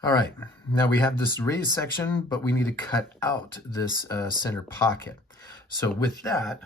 All right, now we have this raised section, but we need to cut out this center pocket. So with that,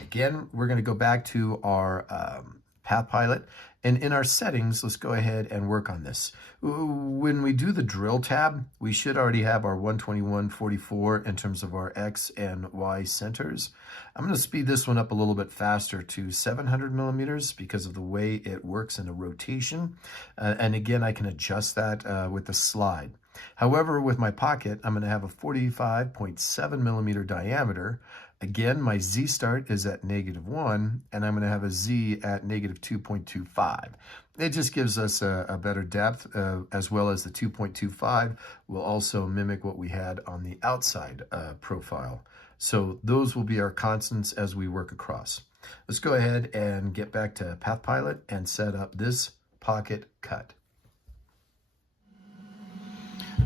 again, we're going to go back to our PathPilot, and in our settings, let's go ahead and work on this. When we do the drill tab, we should already have our 121/44 in terms of our X and Y centers. I'm going to speed this one up a little bit faster to 700 millimeters because of the way it works in a rotation. And again, I can adjust that with the slide. However, with my pocket, I'm going to have a 45.7 millimeter diameter. Again, my Z start is at -1, and I'm going to have a Z at -2.25. It just gives us a better depth, as well as the 2.25 will also mimic what we had on the outside profile. So those will be our constants as we work across. Let's go ahead and get back to PathPilot and set up this pocket cut.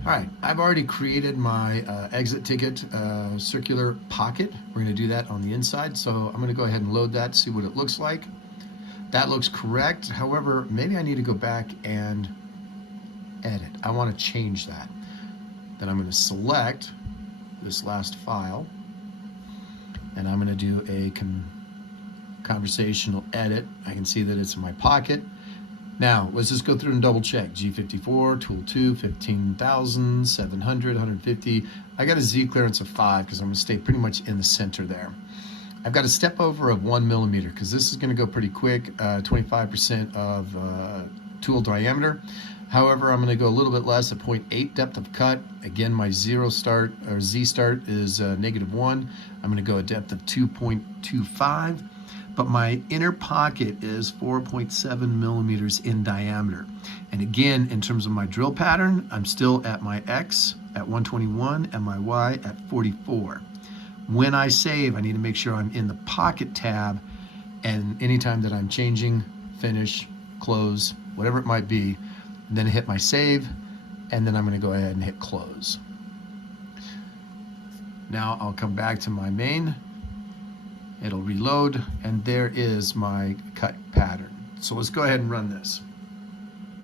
All right, I've already created my exit ticket circular pocket. We're going to do that on the inside. So I'm going to go ahead and load that, see what it looks like. That looks correct. However, maybe I need to go back and edit. I want to change that. Then I'm going to select this last file, and I'm going to do a conversational edit. I can see that it's in my pocket. Now, let's just go through and double check. G54, tool 2, 15,000, 700, 150. I got a Z clearance of 5 because I'm going to stay pretty much in the center there. I've got a step over of 1 millimeter because this is going to go pretty quick, 25% of tool diameter. However, I'm going to go a little bit less, at 0.8 depth of cut. Again, my Z start is -1. I'm going to go a depth of 2.25. But my inner pocket is 4.7 millimeters in diameter. And again, in terms of my drill pattern, I'm still at my X at 121 and my Y at 44. When I save, I need to make sure I'm in the pocket tab, and anytime that I'm changing, finish, close, whatever it might be, then hit my save, and then I'm going to go ahead and hit close. Now I'll come back to my main. It'll reload, and there is my cut pattern. So let's go ahead and run this.